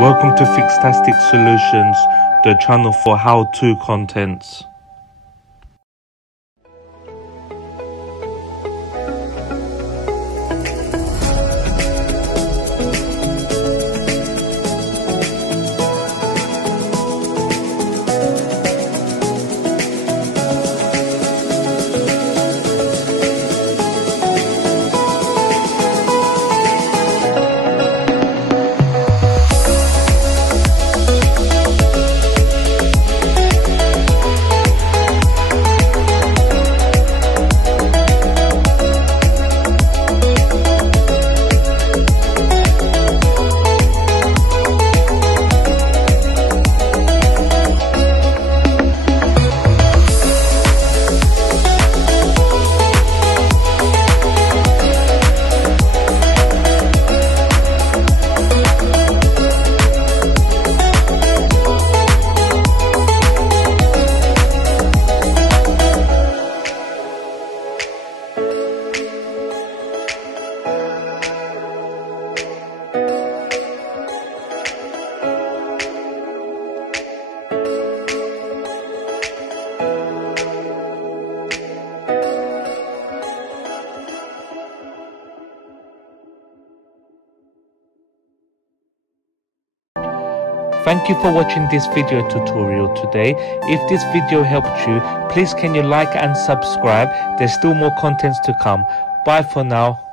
Welcome to FIXtastic Solutions, the channel for how-to contents. Thank you for watching this video tutorial today. If this video helped you, please can you like and subscribe. There's still more contents to come. Bye for now.